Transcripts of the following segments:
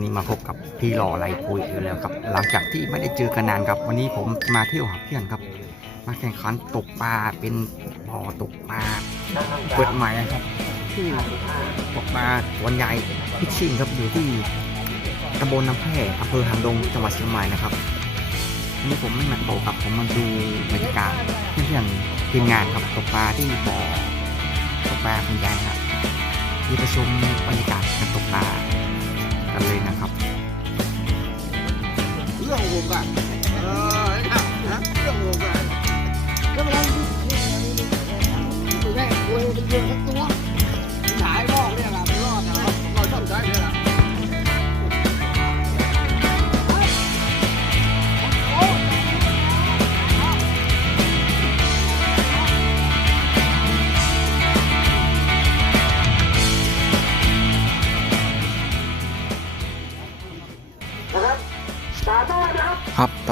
วันนี้มาพบกับพี่หล่อไรปุยอีกแล้วครับ หลังจากที่ไม่ได้เจอกันนานครับ วันนี้ผมมาเที่ยวหาเพื่อนครับ มาแข่งขันตกปลาเป็นบ่อตกปลาเปิดใหม่นะครับที่ตกปลาสวนใหญ่พิชชิ่งครับอยู่ที่ตำบลน้ำแพร่อำเภอหางดงจังหวัดเชียงใหม่นะครับวันนี้ผมไม่มาตกครับผมมาดูบรรยากาศเพื่อนๆทีมงานครับตกปลาที่บ่อตกปลาคุณยายครับที่ไปชมบรรยากาศการตกปลา กันเลยนะครับเรื่องผมอะเออนะเรื่องผมอะก็ไม่ได้ไม่ได้คุยเป็นเรื่องทั้งตัว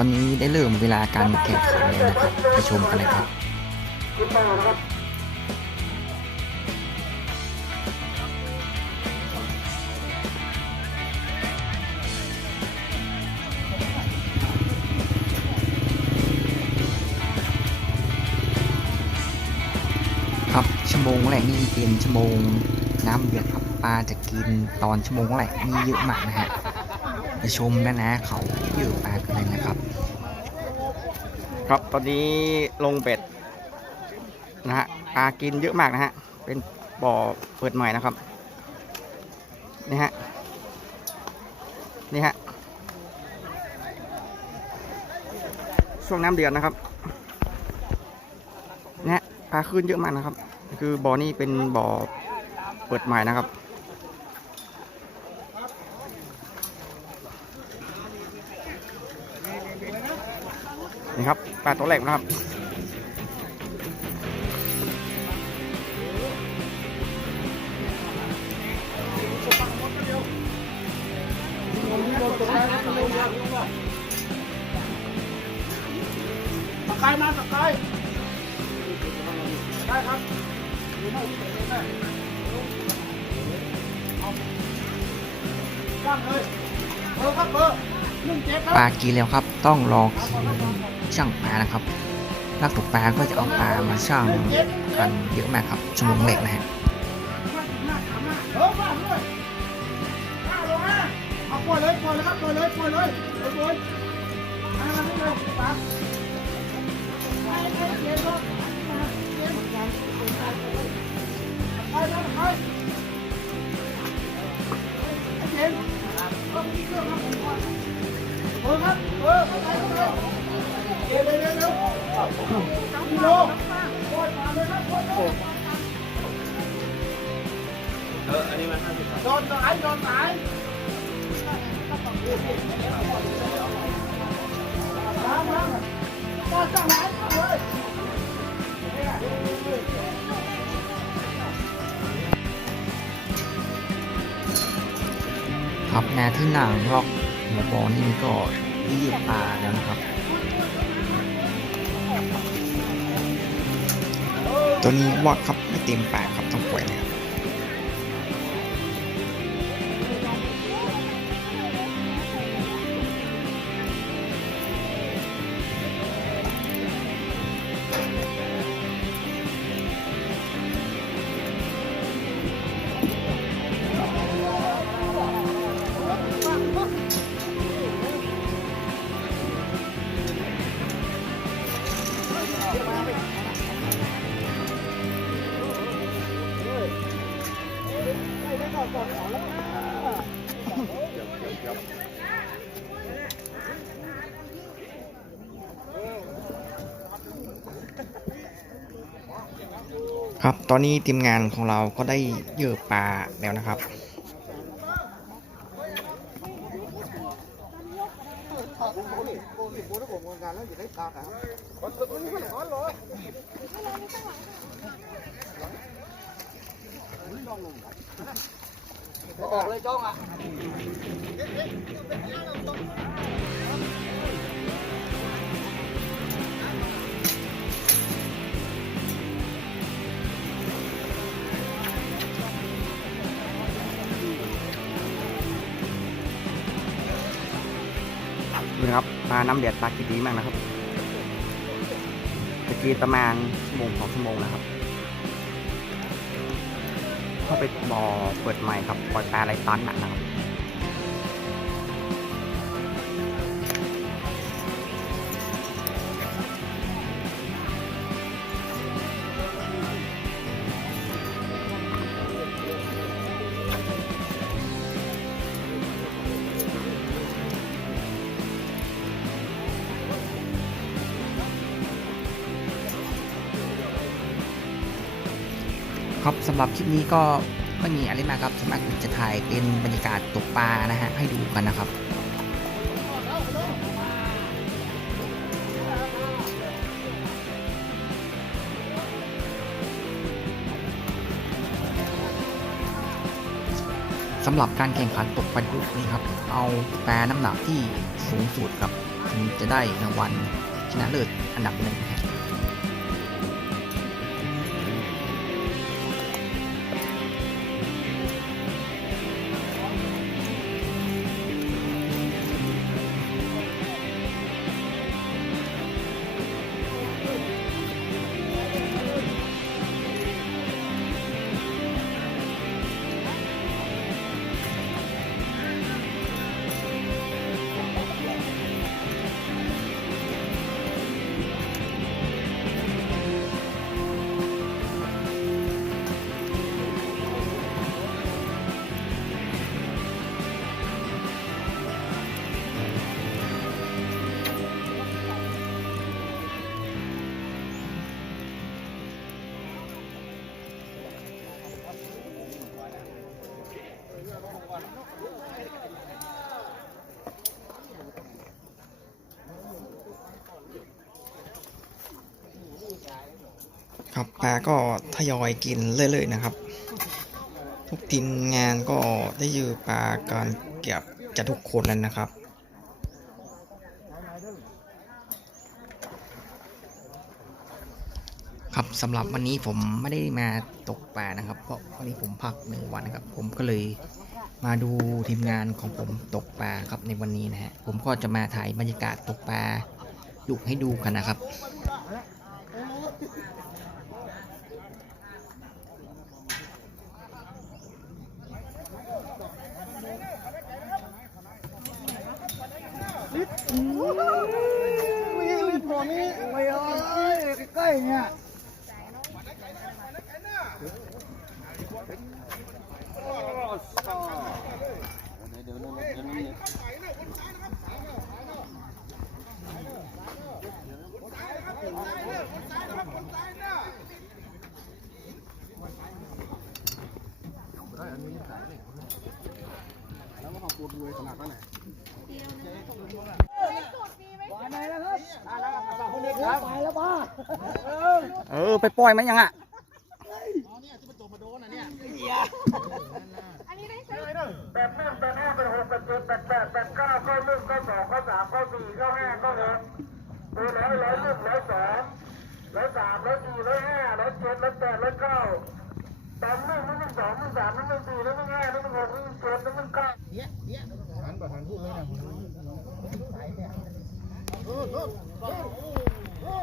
ตอนนี้ได้เริ่มเวลาการแข่งขันแล้วนะครับ ไปชมกันเลยครับครับชั่วโมงแรกนี่เป็นชั่วโมงน้ำเดือดครับปลาจะกินตอนชั่วโมงแรกนี่เยอะมากนะฮะ ไปชมนะนะเขาเยอะปลากันเลยนะครับ ครับตอนนี้ลงเบ็ดนะฮะปลากินเยอะมากนะฮะ เป็นบ่อเปิดใหม่นะครับ นี่ฮะ นี่ฮะ ช่วงน้ำเดือดนะครับนะฮะปลาขึ้นเยอะมากนะครับ คือบ่อนี้เป็นบ่อเปิดใหม่นะครับ นี่ครับปลาตัวแรกนะครับสกายมาสกายได้ครับว่าจ้างเลยเบอร์ครับเบอร์ ปลากินแล้วครับ ต้องรอคิวช่างปลานะครับ นักตกปลาก็จะเอาปลามาช่างกันเยอะมากครับชั่วโมงแรกนะฮะเออว่างด้วยว่างลงมาเอาปล่อยเลยปล่อยเลยครับปล่อยเลยปล่อยเลยปล่อยเลยมามานี่เลยปลาไปไปเดี๋ยว โดนสายโดนสายมามามาจังหวะเลยครับนาที่หนังล็อกหัวบอลนี่ก็รีบปลาแล้วนะครับตัวนี้วักครับไม่เต็มปากครับต้องปล่อยนะครับ ครับ ตอนนี้ทีมงานของเราก็ได้เยื่อปลาแล้วนะครับ ออกเลยจ้องอะ นะครับปลาน้ำเดือดปลากินดีมากนะครับตะกี้ประมาณชั่วโมงสองชั่วโมงนะครับเข้าไปบ่อเปิดใหม่ครับปล่อยปลาไรตันหนักนะครับ ครับสำหรับคลิปนี้ก็ไม่มีอะไรมากครับสวนมากจะถ่ายเป็นบรรยากาศตกปลานะฮะให้ดูกันนะครับสำหรับการแข่งขันตกปลาดุกนี่ครับ เอาแปลน้ำหนักที่สูงสุดครับ ถึงจะได้รางวัลชนะเลิศอันดับหนึ่งครับ ครับปลาก็ทยอยกินเรื่อยๆนะครับ ทุกทีมงานก็ได้ยือปลาการเก็บจะทุกคนแล้วนะครับครับสำหรับวันนี้ผมไม่ได้มาตกปลานะครับ เพราะวันนี้ผมพักหนึ่งวันนะครับ ผมก็เลยมาดูทีมงานของผมตกปลาครับในวันนี้นะฮะผมก็จะมาถ่ายบรรยากาศตกปลาดุกให้ดูกันนะครับ ยใกล้ๆเนี่ย เออ ไปปล่อยมันยังอะแปดหนึ่งแปดห้าแปดหกแปดเจ็ดแปดแปดแปดเก้าก้าหนึ่งก้าสองก้าสามก้าสี่ก้าห้าก้าหกตัวร้อยร้อยหนึ่งร้อยสองร้อยสามร้อยสี่ร้อยห้าร้อยเจ็ดร้อยแปดร้อยเก้าแปดหนึ่งหนึ่งสองหนึ่งสามหนึ่งสี่หนึ่งห้าหนึ่งหกหนึ่งเจ็ดหนึ่งเก้า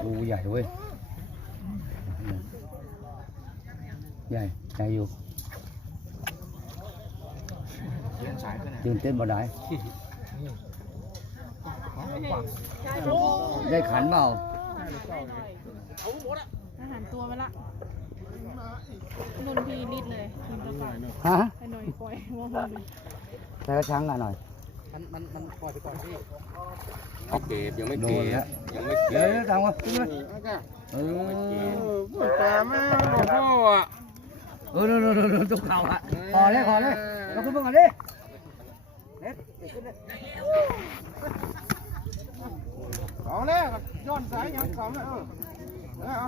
ดูให ญ่เว้ย ใหญ่ ใหญ่อยู่ตื่นเต้นบ่ได้ ได้ขันเปล่าอาหารตัวไปละนุ่นพีนิดเลยนุ่นกระป๋าฮะให้หน่อยปล่อยว่ามันดีใส่กระชังกันหน่อย โอเคยังไม่โดเก็นแล้วบยังไม่เดี๋เก็ยวบเดี๋ยวตังวะขึ้นมาเออแต่แม่หลวงพ่ออะเออโดนโดนโดนตุกเข่าอะขอเลยขอเลยเราขึ้นมาก่อนดิเน็ตเดี๋ยวขึ้นเลยเอาแล้วย้อนสายยังสองเลยเออเอา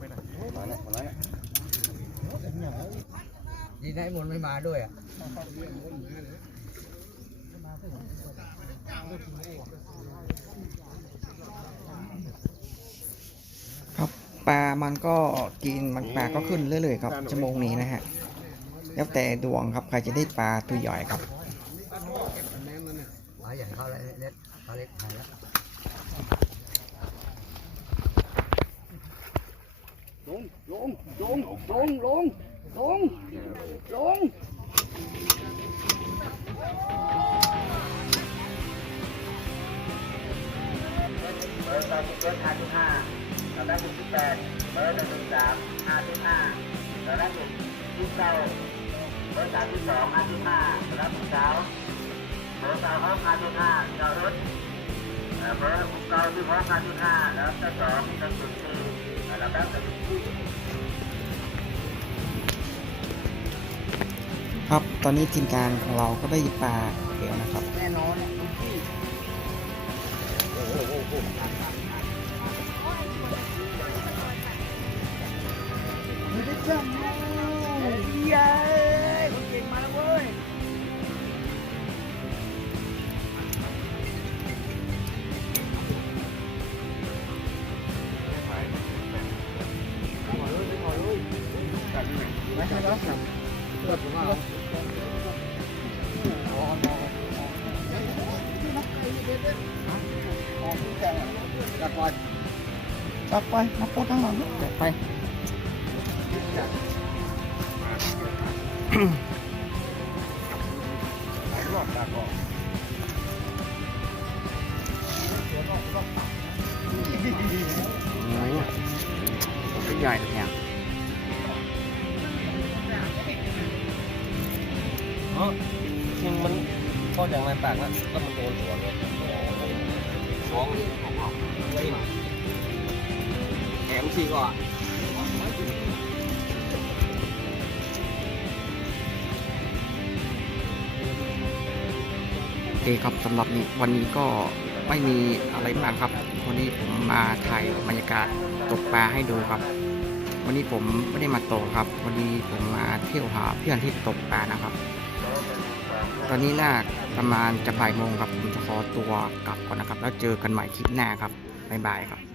กดนะขอหมอนะดีได้มนไม่มาด้วยอะครับปลามันก็กินมันปลาก็ขึ้นเรื่อยๆครับชั่วโมงนี้นะฮะแล้วแต่ดวงครับใครจะได้ปลาตัวใหญ่ครับ อร์สาสิบเจ็ดห้าสิบห้าระดับสิบแปดเบอร์หนึ่งสิบสามห้าสิบห้าตอนแระดับสิบสิบเก้าเบอร์สามสิบสองห้าสิบห้าระดับสิบเก้าวเบอร์สามหกห้าสิบห้าเจ้ารถเอ่อเบอร์เก้าสิบหกห้าสิบห้าระดับสองระดับสิบสี่ระดับสิบสี่ครับ ตอนนี้ทีมงานของเราก็ได้หยิบปลาเดียวนะครับ แน่นอนไม่ได้จั งเย้คนเก่งมาแล้วเว้ยไม่ใช่แล้วครั ไปมาโคทั้งหลังจับไปโอ้โหตัวใหญ่เลยเนี่ยมันมันพอจากในปากแล้วแล้วมันโดนหัวเลยสอง แถมสี่ก็โอเคครับสำหรับนี้วันนี้ก็ไม่มีอะไรมากครับ วันนี้ผมมาถ่ายบรรยากาศตกปลาให้ดูครับ วันนี้ผมไม่ได้มาตกครับ วันนี้ผมมาเที่ยวหาเพื่อนที่ตกปลานะครับ ตอนนี้น่าประมาณจะบ่ายโมงครับผมจะขอตัวกลับก่อนนะครับ แล้วเจอกันใหม่คลิปหน้าครับบ๊ายบายครับ